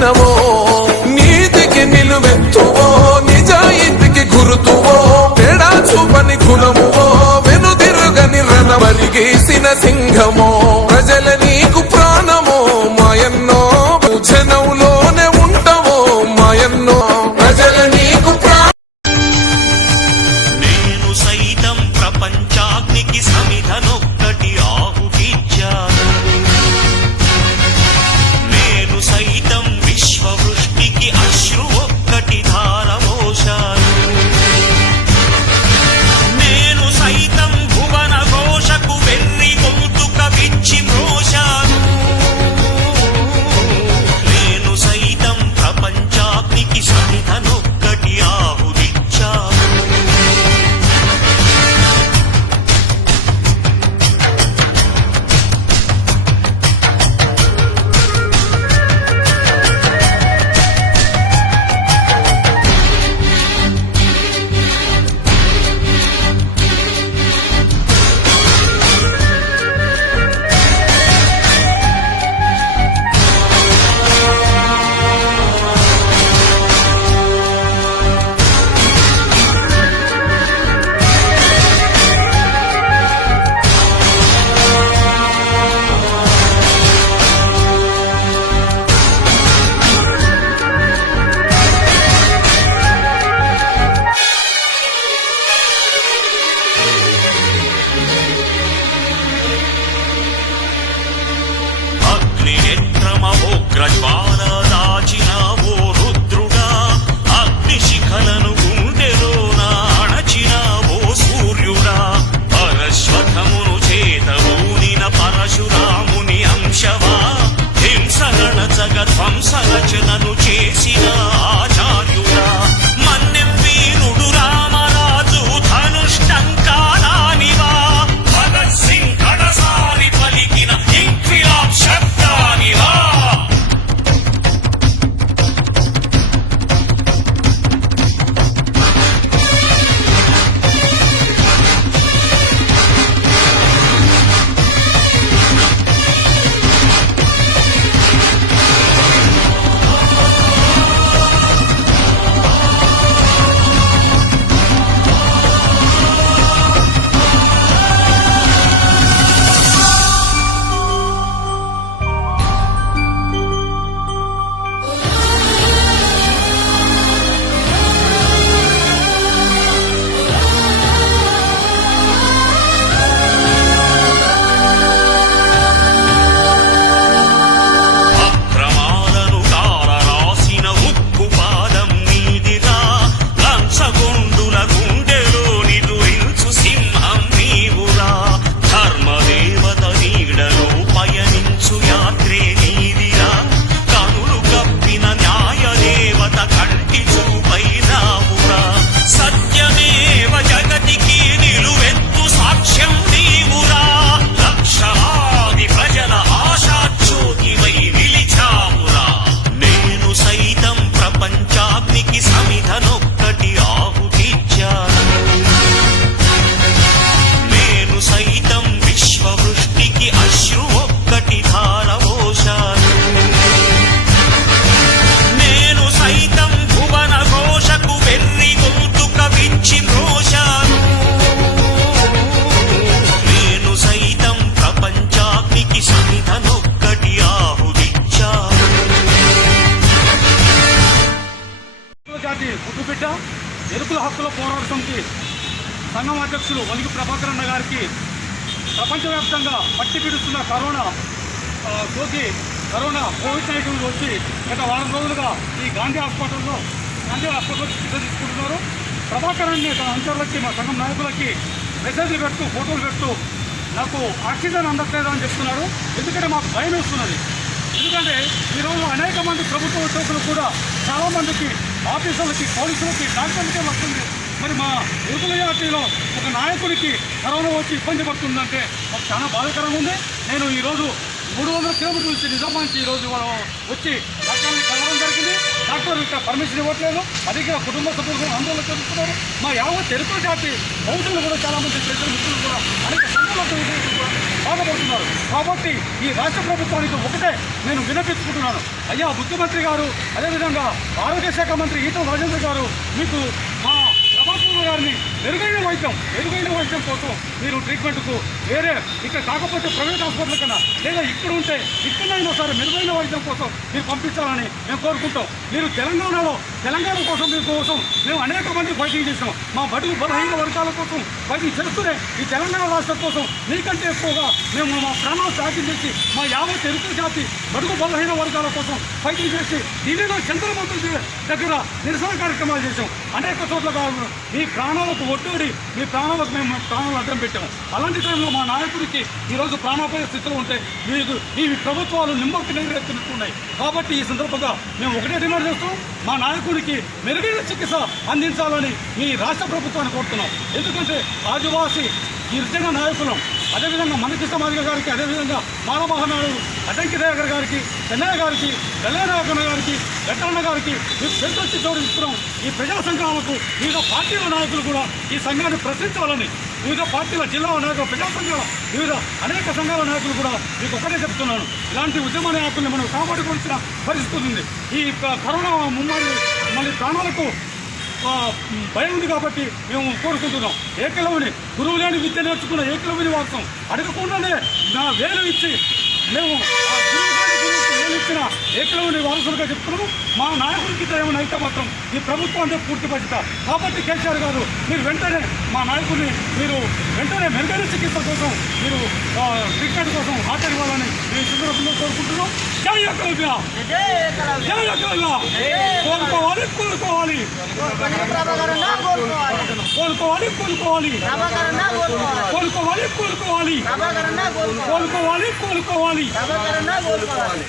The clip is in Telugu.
దినమో నీతికి నిలువెత్తువో నిజాయితీకి గురుతువో పెడా చూపని కులమువో వెనుదిరుగని రణమరిగేసిన సింహమో. జగధ్వంసరచనను చేసిన హక్కుల పోరాట సమితి సంఘం అధ్యక్షులు వలిగి ప్రభాకర్ అన్న గారికి ప్రపంచవ్యాప్తంగా పట్టి పిడుస్తున్న కరోనా సోకి కరోనా కోవిడ్ నైన్టీన్ వచ్చి గత వారం రోజులుగా ఈ గాంధీ హాస్పిటల్లో గాంధీ హాస్పిటల్లో చికిత్స తీసుకుంటున్నారు. ప్రభాకర్ తన అనుచరులకి మా సంఘం నాయకులకి మెసేజ్లు పెడుతూ ఫోటోలు పెడుతూ నాకు ఆక్సిజన్ అందట్లేదు అని చెప్తున్నారు. ఎందుకంటే మాకు భయం వేస్తున్నది. ఎందుకంటే ఈరోజు అనేక మంది ప్రభుత్వ ఉద్యోగులు కూడా చాలామందికి ఆఫీసర్లకి పోలీసులకి డాక్టర్లకే వస్తుంది. మరి మా యువకుల జాతీయలో ఒక నాయకుడికి కరోనా వచ్చి ఇబ్బంది పడుతుందంటే మాకు చాలా బాధాకరంగా ఉంది. నేను ఈరోజు మూడు వందల కిలోమీటర్ల నుంచి నిజామాబాద్ ఈరోజు వచ్చి డాక్టర్లు డాక్టర్ ఇక్కడ పర్మిషన్ ఇవ్వట్లేదు. అది కుటుంబ సభ్యులు కూడా ఆందోళన చెందుతున్నారు. మా యావత్ తెలుగు జాతి బౌద్ధులు కూడా చాలా మంది మిత్రులు కూడా అనేక సంఘాలతో బాధపడుతున్నారు. కాబట్టి ఈ రాష్ట్ర ప్రభుత్వానికి ఒకటే నేను వినపించుకుంటున్నాను అయ్యా ముఖ్యమంత్రి గారు అదేవిధంగా ఆరోగ్య శాఖ మంత్రి ఈటల రాజేంద్ర గారు మీకు మా ప్రభాకర్ గారిని మెరుగైన వైద్యం మెరుగైన వైద్యం కోసం మీరు ట్రీట్మెంట్కు వేరే ఇక్కడ కాకపోతే ప్రైవేట్ హాస్పిటల్ కన్నా లేదా ఇక్కడ ఉంటే ఇక్కడైనా సరే మెరుగైన వైద్యం కోసం మీరు పంపించాలని మేము కోరుకుంటాం. మీరు తెలంగాణలో తెలంగాణ కోసం మీ కోసం మేము అనేక మంది ఫైటింగ్ చేసినాం. మా బడుగు బలహీన వర్గాల కోసం ఫైటింగ్ చేస్తూనే ఈ తెలంగాణ రాష్ట్రం కోసం మీకంటే ఎక్కువగా మేము మా ప్రాణాలు త్యాగం చేసి మా యాభై తెలుగు జాతి బడుగు బలహీన వర్గాల కోసం ఫైటింగ్ చేసి ఢిల్లీలో చంద్రబాబు దగ్గర నిరసన కార్యక్రమాలు చేసాం అనేక చోట్ల మీ ప్రాణాలకు ఒట్టుడి. మీ ప్రాణాలకు మేము ప్రాణాలు అడ్డం పెట్టాము అలాంటి టైంలో మా నాయకుడికి ఈరోజు ప్రాణాపాయ స్థితిలో ఉంటే మీకు ఈ ప్రభుత్వాలు నిమ్మకు నీరెత్తున్నట్టున్నాయి కాబట్టి ఈ సందర్భంగా మేము ఒకటే డిమాండ్ చేస్తూ మా నాయకుడికి మెరుగైన చికిత్స అందించాలని మీ రాష్ట్ర ప్రభుత్వాన్ని కోరుతున్నాం. ఎందుకంటే ఆదివాసీ గిరిజన నాయకులం. అదేవిధంగా మనకి మాదిగ గారికి అదేవిధంగా మానవహనాడు అటంకి దయాకర్ గారికి చెన్నయ్య గారికి కళ్యాణాయకన్న గారికి వెంకన్న గారికి మేము పెద్దొచ్చి జోడిస్తున్నాం ఈ ప్రజా సంఘాలకు వివిధ పార్టీల నాయకులు కూడా ఈ సంఘాన్ని ప్రశ్నించాలని వివిధ పార్టీల జిల్లా నాయకులు ప్రజా సంఘాల వివిధ అనేక సంఘాల నాయకులు కూడా మీకు ఒకటే చెప్తున్నాను. ఇలాంటి ఉద్యమ నాయకుల్ని మనం కాపాడుకోవాల్సిన పరిస్థితి ఉంది. ఈ కరోనా ముమ్మడి మళ్ళీ ప్రాణాలకు భయం ఉంది కాబట్టి మేము కోరుకుంటున్నాం. ఏకలవుని గురువు లేని విద్య నేర్చుకున్న ఏకలవుని వాసం అడగకుండానే నా వేలు ఇచ్చి మేము ఇచ్చిన ఏకలవుని వారసులుగా చెప్తున్నాము. మా నాయకుడికి ఏమైనా అయితే మాత్రం ఈ ప్రభుత్వం అంటే పూర్తి బాధ్యత కాబట్టి కేసీఆర్ గారు మీరు వెంటనే మా నాయకుడిని మీరు వెంటనే మెరుగైన చికిత్స కోసం మీరు ట్రీట్మెంట్ కోసం హాజరివ్వాలని మేము ఈ సందర్భంగా కోరుకుంటున్నాం. జై ఏకలవ్య జై ఏకలవ్య కోరుకోవాలి కోరుకోవాలి ప్రభాకరన్న కోరుకోవాలి కోలుకోవాలి కోలుకోవాలి ప్రభాకరన్న కోరుకోవాలి కోలుకోవాలి కోలుకోవాలి ప్రభాకరన్న కోరుకోవాలి కోలుకోవాలి కోలుకోవాలి ప్రభాకరన్న కోరుకోవాలి